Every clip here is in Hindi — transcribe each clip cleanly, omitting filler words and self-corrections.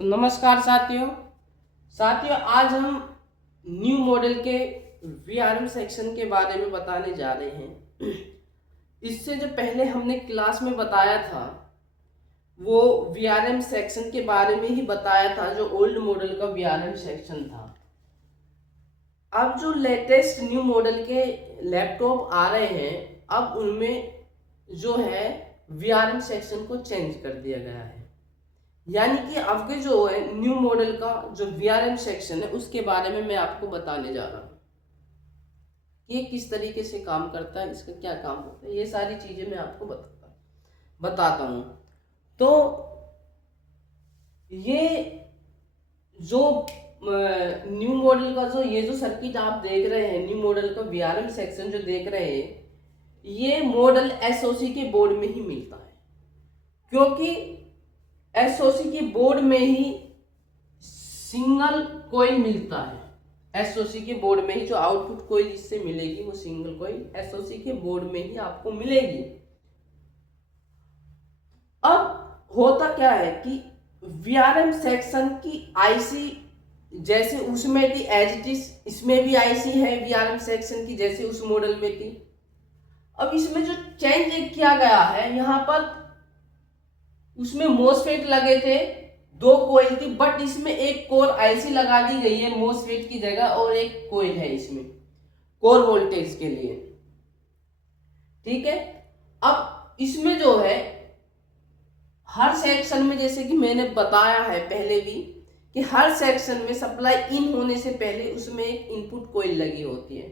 तो नमस्कार साथियों। आज हम न्यू मॉडल के वीआरएम सेक्शन के बारे में बताने जा रहे हैं। इससे जो पहले हमने क्लास में बताया था वो वीआरएम सेक्शन के बारे में ही बताया था, जो ओल्ड मॉडल का वीआरएम सेक्शन था। अब जो लेटेस्ट न्यू मॉडल के लैपटॉप आ रहे हैं, अब उनमें जो है वीआरएम सेक्शन को चेंज कर दिया गया है। यानी कि आपके जो है न्यू मॉडल का जो वीआरएम सेक्शन है उसके बारे में मैं आपको बताने जा रहा हूँ कि ये किस तरीके से काम करता है, इसका क्या काम होता है, ये सारी चीजें मैं आपको बताता हूँ। तो ये जो न्यू मॉडल का जो सर्किट आप देख रहे हैं, न्यू मॉडल का वीआरएम सेक्शन जो देख रहे हैं, ये मॉडल एसओसी के बोर्ड में ही मिलता है, क्योंकि एसओसी की बोर्ड में ही सिंगल कॉइल मिलता है। एसओसी के बोर्ड में ही जो आउटपुट कॉइल इससे मिलेगी वो सिंगल कॉइल एसओसी के बोर्ड में ही आपको मिलेगी। अब होता क्या है कि वीआरएम सेक्शन की आईसी जैसे उसमें थी एज इट इज, इसमें भी आईसी है वीआरएम सेक्शन की जैसे उस मॉडल में थी। अब इसमें जो चेंज किया गया है, यहाँ पर उसमें मोसफेट लगे थे, 2 कोयल थी, बट इसमें एक कोर आईसी लगा दी गई है मोसफेट की जगह, और एक कोयल है इसमें कोर वोल्टेज के लिए। ठीक है। अब इसमें जो है हर सेक्शन में, जैसे कि मैंने बताया है पहले भी, कि हर सेक्शन में सप्लाई इन होने से पहले उसमें एक इनपुट कोयल लगी होती है।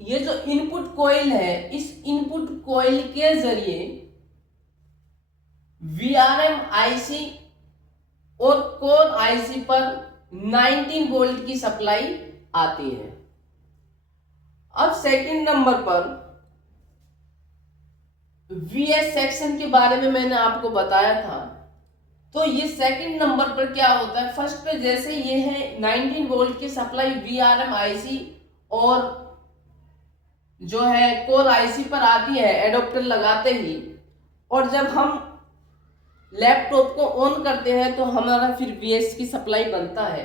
ये जो इनपुट कोयल है, इस इनपुट कोयल के जरिए वीआरएम आईसी और कोर आईसी पर 19 वोल्ट की सप्लाई आती है। अब सेकंड नंबर पर वीएस सेक्शन के बारे में मैंने आपको बताया था। तो ये सेकंड नंबर पर क्या होता है, फर्स्ट पे जैसे ये है 19 वोल्ट की सप्लाई वीआरएम आईसी और जो है कोर आईसी पर आती है एडोप्टर लगाते ही, और जब हम लैपटॉप को ऑन करते हैं तो हमारा फिर वीएस की सप्लाई बनता है।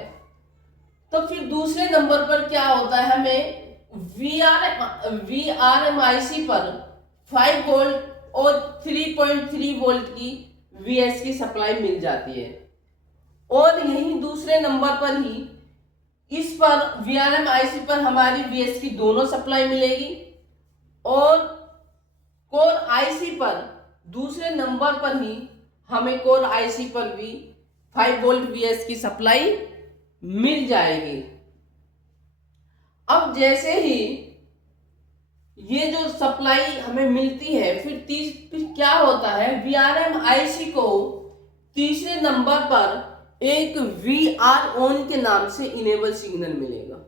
तो फिर दूसरे नंबर पर क्या होता है, हमें वीआरएम आईसी पर 5 वोल्ट और 3.3 वोल्ट की वीएस की सप्लाई मिल जाती है। और यही दूसरे नंबर पर ही इस पर वीआरएम आईसी पर हमारी वीएस की दोनों सप्लाई मिलेगी, और कोर आईसी पर दूसरे नंबर पर ही हमें कोर आईसी पर भी 5 वोल्ट वीएस की सप्लाई मिल जाएगी। अब जैसे ही ये जो सप्लाई हमें मिलती है, फिर क्या होता है, वीआरएम आईसी को तीसरे नंबर पर एक वीआर ऑन के नाम से इनेबल सिग्नल मिलेगा।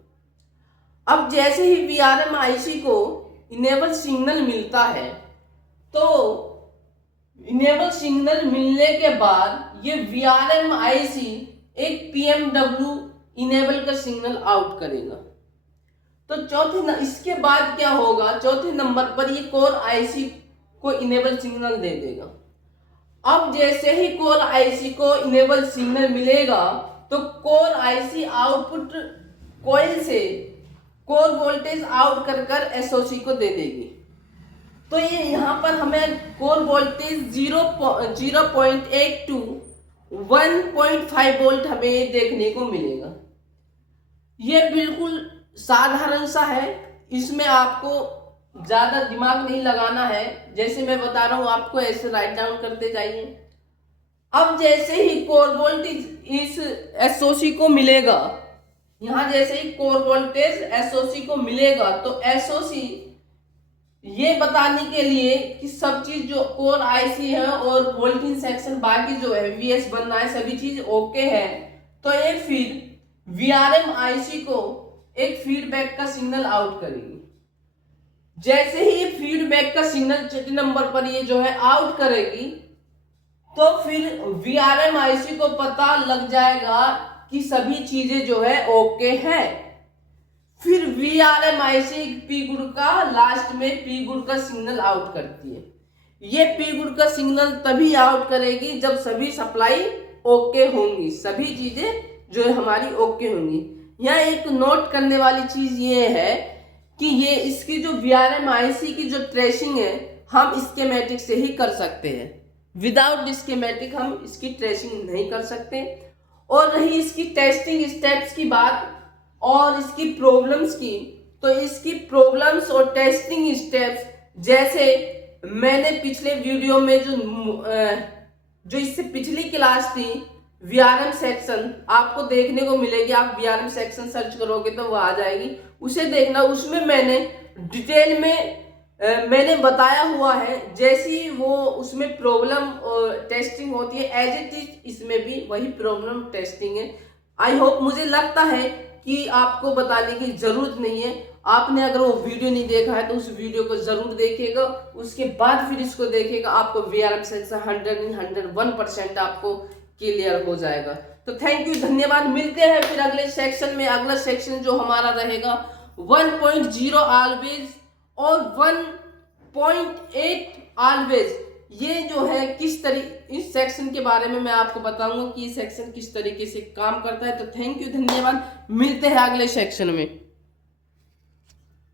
अब जैसे ही वीआरएम आईसी को इनेबल सिग्नल मिलता है, तो इनेबल सिग्नल मिलने के बाद ये वीआरएम आईसी एक पीएमडब्ल्यू इनेबल का सिग्नल आउट करेगा। तो इसके बाद क्या होगा, चौथे नंबर पर ये कोर आईसी को इनेबल सिग्नल दे देगा। अब जैसे ही कोर आईसी को इनेबल सिग्नल मिलेगा, तो कोर आईसी आउटपुट कॉइल से कोर वोल्टेज आउट कर कर एसओसी को दे देगी। तो ये यहाँ पर हमें कोर वोल्टेज 0.8 टू 1.5 वोल्ट हमें देखने को मिलेगा। ये बिल्कुल साधारण सा है, इसमें आपको ज्यादा दिमाग नहीं लगाना है। जैसे मैं बता रहा हूं आपको ऐसे राइट डाउन करते जाइए। अब जैसे ही कोर वोल्टेज इस एसओसी को मिलेगा, यहां जैसे ही कोर वोल्टेज एसओसी को मिलेगा, तो एसओसी ये बताने के लिए कि सब चीज जो कोर आईसी है और वोल्टेज सेक्शन बाकी जो है वीएस बनना है, सभी चीज ओके है, तो ये फिर वीआरएम आईसी को एक फीडबैक का सिग्नल आउट करेगी। जैसे ही फीडबैक का सिग्नल चौथे नंबर पर ये जो है आउट करेगी, तो फिर वीआरएम आईसी को पता लग जाएगा कि सभी चीजें जो है ओके है। फिर वीआरएम आईसी पी गुड का लास्ट में पी गुड का सिग्नल आउट करती है। ये पी गुड का सिग्नल तभी आउट करेगी जब सभी सप्लाई ओके होंगी, सभी चीजें जो है हमारी ओके होंगी। यहाँ एक नोट करने वाली चीज ये है कि ये इसकी जो VRM-IC की जो ट्रेसिंग है हम स्कीमेटिक से ही कर सकते हैं, विदाउट स्कीमेटिक हम इसकी ट्रेसिंग नहीं कर सकते। और रही इसकी टेस्टिंग स्टेप्स की बात और इसकी प्रॉब्लम्स की, तो इसकी प्रॉब्लम्स और टेस्टिंग स्टेप्स जैसे मैंने पिछले वीडियो में जो इससे पिछली क्लास थी VRM सेक्शन आपको देखने को मिलेगी, आप VRM सेक्शन सर्च करोगे तो वो आ जाएगी, उसे देखना। उसमें मैंने डिटेल में मैंने बताया हुआ है, जैसी वो उसमें प्रॉब्लम टेस्टिंग होती है एज इट इज इसमें भी वही प्रॉब्लम टेस्टिंग है। आई होप, मुझे लगता है कि आपको बताने की जरूरत नहीं है। आपने अगर वो वीडियो नहीं देखा है तो उस वीडियो को जरूर देखिएगा, उसके बाद फिर इसको देखिएगा, आपको VRM सेक्शन 101% आपको क्लियर हो जाएगा। तो थैंक यू, धन्यवाद। मिलते हैं फिर अगले सेक्शन में। अगला सेक्शन जो हमारा रहेगा 1.0 ऑलवेज और 1.8 ऑलवेज, ये जो है किस तरीके, इस सेक्शन के बारे में मैं आपको बताऊंगा कि ये सेक्शन किस तरीके से काम करता है। तो थैंक यू, धन्यवाद। मिलते हैं अगले सेक्शन में।